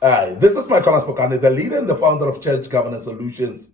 This is Micornus, Phokane, the leader and the founder of Church Governance Solutions.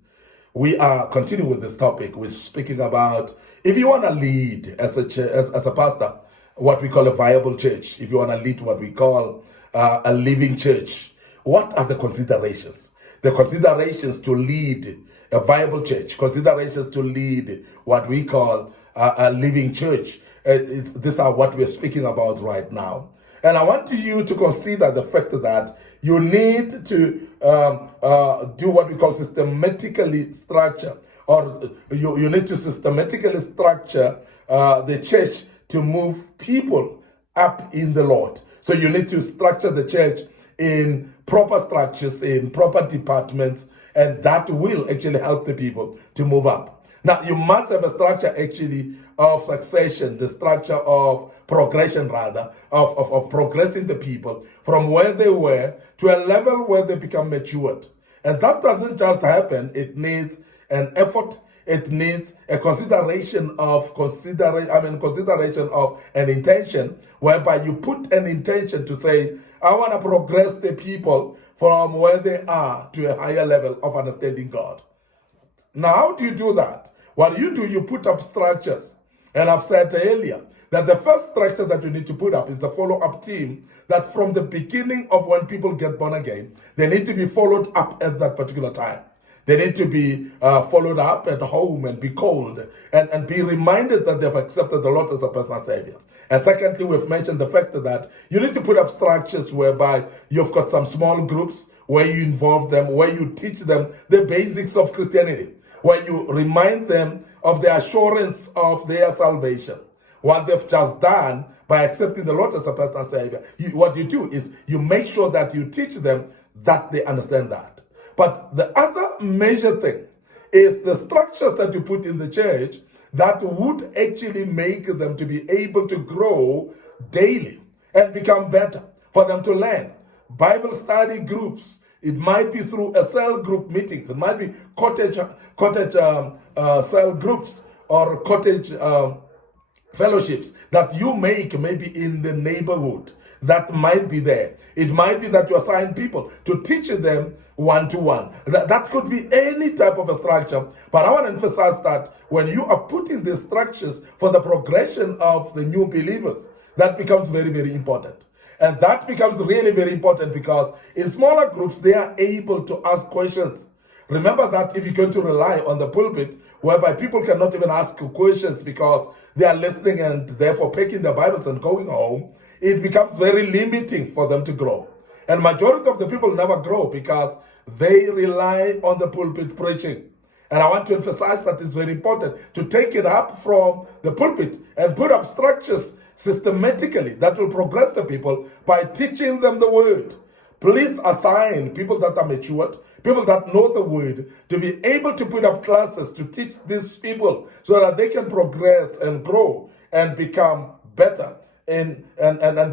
We are continuing with this topic. We're speaking about if you want to lead as a pastor, what we call a viable church. If you want to lead what we call a living church, what are the considerations? The considerations to lead a viable church, considerations to lead what we call a living church. These are what we're speaking about right now. And I want you to consider the fact that you need to do what we call systematically structure, or you need to systematically structure the church to move people up in the Lord. So you need to structure the church in proper structures, in proper departments, and that will actually help the people to move up. Now, you must have a structure actually of succession, the structure of progression rather, of progressing the people from where they were to a level where they become matured. And that doesn't just happen. It needs an effort. It needs a consideration of an intention, whereby you put an intention to say, I want to progress the people from where they are to a higher level of understanding God. Now, how do you do that? What you do, you put up structures. And I've said earlier that the first structure that you need to put up is the follow-up team, that from the beginning of when people get born again, they need to be followed up at that particular time. They need to be followed up at home and be called and be reminded that they've accepted the Lord as a personal Savior. And secondly, we've mentioned the fact that you need to put up structures whereby you've got some small groups where you involve them, where you teach them the basics of Christianity, where you remind them of the assurance of their salvation, what they've just done by accepting the Lord as a personal Savior. What you do is you make sure that you teach them that they understand that. But the other major thing is the structures that you put in the church that would actually make them to be able to grow daily and become better, for them to learn. Bible study groups. It might be through a cell group meetings. It might be cottage cell groups or cottage fellowships that you make maybe in the neighborhood that might be there. It might be that you assign people to teach them one-to-one. That could be any type of a structure. But I want to emphasize that when you are putting these structures for the progression of the new believers, that becomes very, very important. And that becomes really very important because in smaller groups, they are able to ask questions. Remember that if you're going to rely on the pulpit, whereby people cannot even ask questions because they are listening and therefore picking their Bibles and going home, it becomes very limiting for them to grow. And majority of the people never grow because they rely on the pulpit preaching. And I want to emphasize that it's very important to take it up from the pulpit and put up structures systematically that will progress the people by teaching them the word. Please assign people that are matured, people that know the word, to be able to put up classes to teach these people so that they can progress and grow and become better and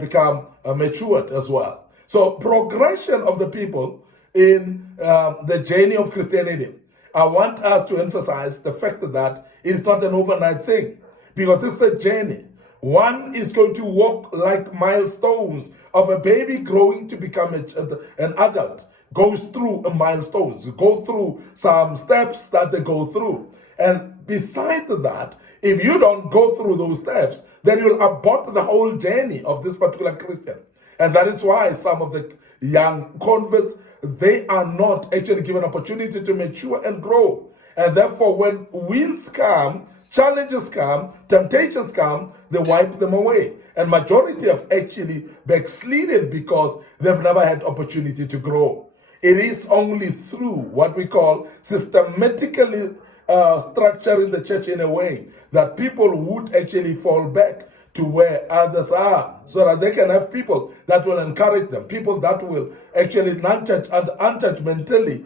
become matured as well. So progression of the people in the journey of Christianity. I want us to emphasize the fact that it's not an overnight thing, because this is a journey. One is going to walk like milestones of a baby growing to become an adult, goes through milestones, go through some steps that they go through. And beside that, if you don't go through those steps, then you'll abort the whole journey of this particular Christian. And that is why some of the young converts, they are not actually given opportunity to mature and grow. And therefore, when winds come, challenges come, temptations come, they wipe them away. And majority have actually backslidden because they've never had opportunity to grow. It is only through what we call systematically structuring the church in a way that people would actually fall back to where others are, so that they can have people that will encourage them, people that will actually untouchmentally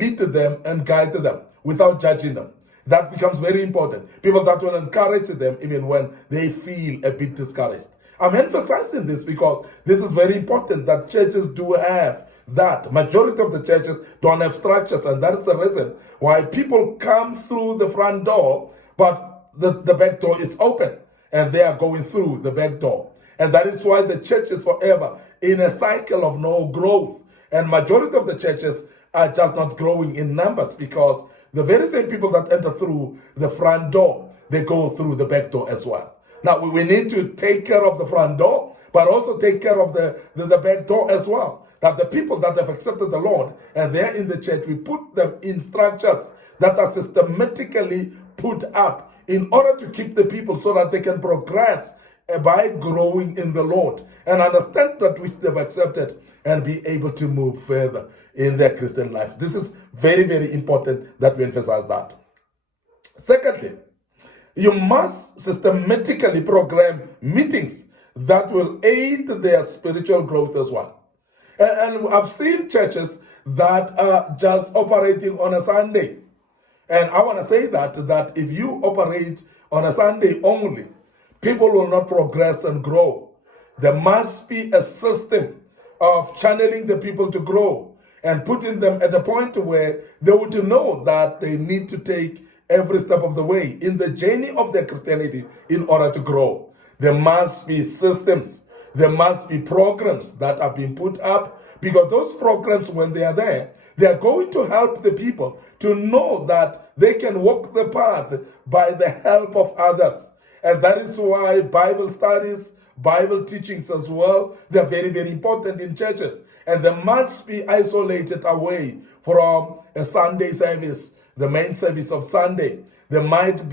lead them and guide them without judging them. That becomes very important. People that will encourage them even when they feel a bit discouraged. I'm emphasizing this because this is very important that churches do have that. Majority of the churches don't have structures, and that is the reason why people come through the front door, but the back door is open, and they are going through the back door. And that is why the church is forever in a cycle of no growth. And majority of the churches are just not growing in numbers because the very same people that enter through the front door, they go through the back door as well. Now, we need to take care of the front door, but also take care of the back door as well. That the people that have accepted the Lord and they're in the church, we put them in structures that are systematically put up in order to keep the people so that they can progress by growing in the Lord and understand that which they've accepted and be able to move further in their Christian life. This is very, very important that we emphasize that. Secondly, you must systematically program meetings that will aid their spiritual growth as well. And I've seen churches that are just operating on a Sunday. And I want to say that if you operate on a Sunday only, people will not progress and grow. There must be a system of channeling the people to grow and putting them at a point where they would know that they need to take every step of the way in the journey of their Christianity in order to grow. There must be systems. There must be programs that are being put up, because those programs, when they are there, they are going to help the people to know that they can walk the path by the help of others. And that is why Bible studies, Bible teachings as well, they're very, very important in churches. And they must be isolated away from a Sunday service, the main service of Sunday. There must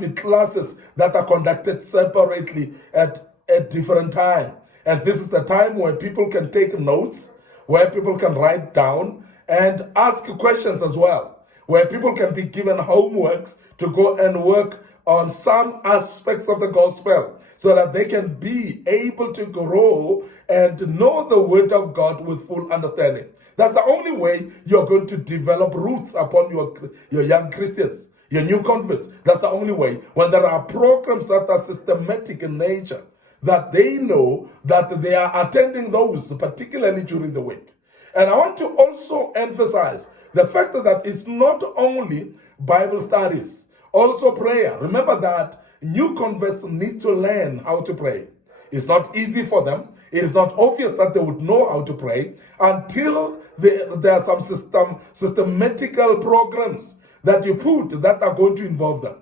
be classes that are conducted separately at a different time. And this is the time where people can take notes, where people can write down and ask questions as well, where people can be given homeworks to go and work on some aspects of the gospel so that they can be able to grow and know the word of God with full understanding. That's the only way you're going to develop roots upon your young Christians, your new converts. That's the only way. When there are programs that are systematic in nature, that they know that they are attending those, particularly during the week. And I want to also emphasize the fact that it's not only Bible studies, also prayer. Remember that new converts need to learn how to pray. It's not easy for them. It is not obvious that they would know how to pray until there are some systematical programs that you put that are going to involve them.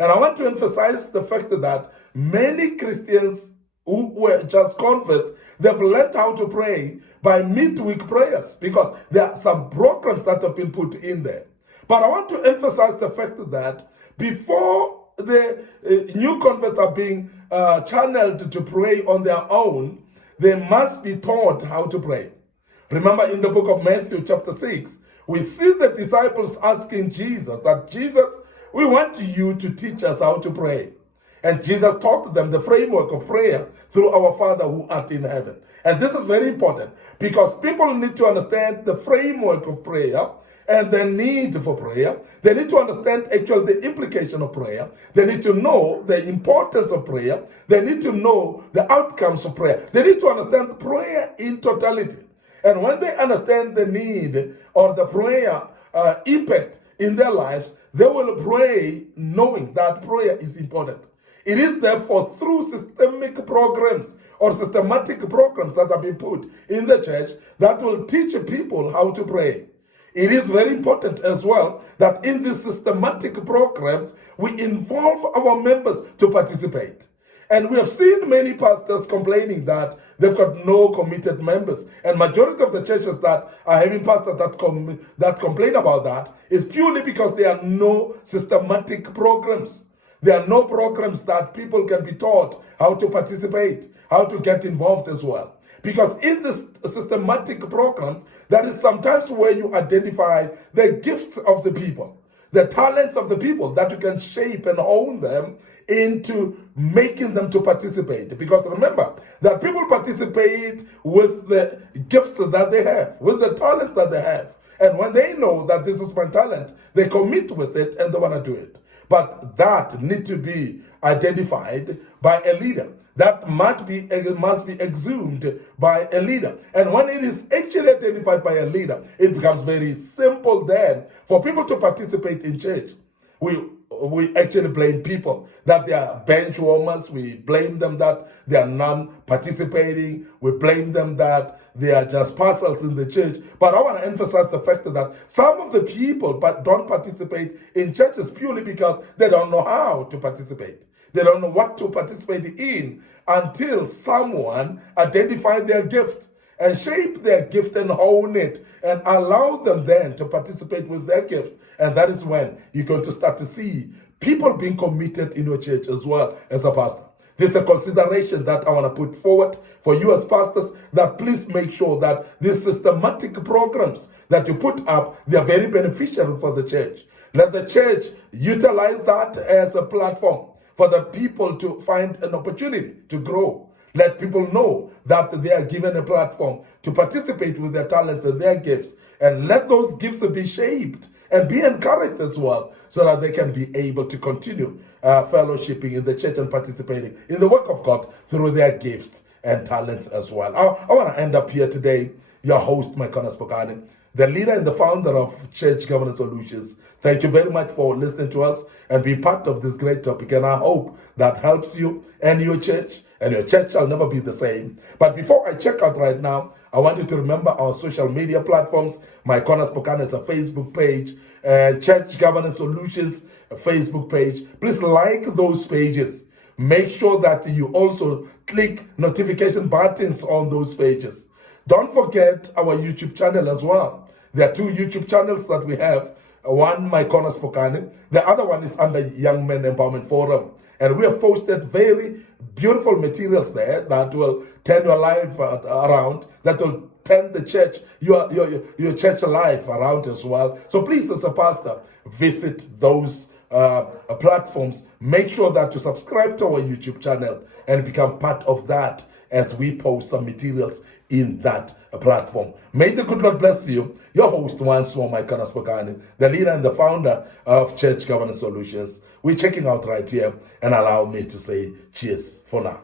And I want to emphasize the fact that many Christians who were just converts, they've learned how to pray by midweek prayers because there are some programs that have been put in there. But I want to emphasize the fact that before the new converts are being channeled to pray on their own, they must be taught how to pray. Remember in the book of Matthew chapter 6, we see the disciples asking Jesus that, Jesus, we want you to teach us how to pray. And Jesus taught them the framework of prayer through our Father who art in heaven. And this is very important because people need to understand the framework of prayer and the need for prayer. They need to understand actually the implication of prayer. They need to know the importance of prayer. They need to know the outcomes of prayer. They need to understand prayer in totality. And when they understand the need or the prayer impact in their lives, they will pray knowing that prayer is important. It is therefore through systemic programs or systematic programs that have been put in the church that will teach people how to pray. It is very important as well that in these systematic programs, we involve our members to participate. And we have seen many pastors complaining that they've got no committed members. And majority of the churches that are having pastors that complain about that is purely because there are no systematic programs. There are no programs that people can be taught how to participate, how to get involved as well. Because in this systematic program, that is sometimes where you identify the gifts of the people, the talents of the people that you can shape and own them into making them to participate. Because remember that people participate with the gifts that they have, with the talents that they have. And when they know that this is my talent, they commit with it and they want to do it. But that needs to be identified by a leader. That must be exhumed by a leader. And when it is actually identified by a leader, it becomes very simple then for people to participate in church. We we actually blame people that they are bench warmers. We blame them that they are non-participating. We blame them that they are just parcels in the church. But I want to emphasize the fact that some of the people don't participate in churches purely because they don't know how to participate. They don't know what to participate in until someone identifies their gift and shape their gift and hone it and allow them then to participate with their gift. And that is when you're going to start to see people being committed in your church as well as a pastor. This is a consideration that I want to put forward for you as pastors, that please make sure that these systematic programs that you put up, they are very beneficial for the church. Let the church utilize that as a platform for the people to find an opportunity to grow. Let people know that they are given a platform to participate with their talents and their gifts, and let those gifts be shaped and be encouraged as well, so that they can be able to continue fellowshipping in the church and participating in the work of God through their gifts and talents as well. I want to end up here today, your host, Micornus, Phokane, the leader and the founder of Church Governance Solutions. Thank you very much for listening to us and being part of this great topic. And I hope that helps you and your church shall never be the same. But before I check out right now, I want you to remember our social media platforms. Micornus Phokane is a Facebook page, Church Governance Solutions, a Facebook page. Please like those pages. Make sure that you also click notification buttons on those pages. Don't forget our YouTube channel as well. There are 2 YouTube channels that we have. One, Micornus Phokane. The other one is under Young Men Empowerment Forum. And we have posted very beautiful materials there that will turn your life around, that will turn the church, your church life around as well. So please, as a pastor, visit those platforms. Make sure that you subscribe to our YouTube channel and become part of that as we post some materials in that platform. May the good Lord bless you. Your host once more, Micornus Phokane, the leader and the founder of Church Governance Solutions. We're checking out right here, and allow me to say cheers for now.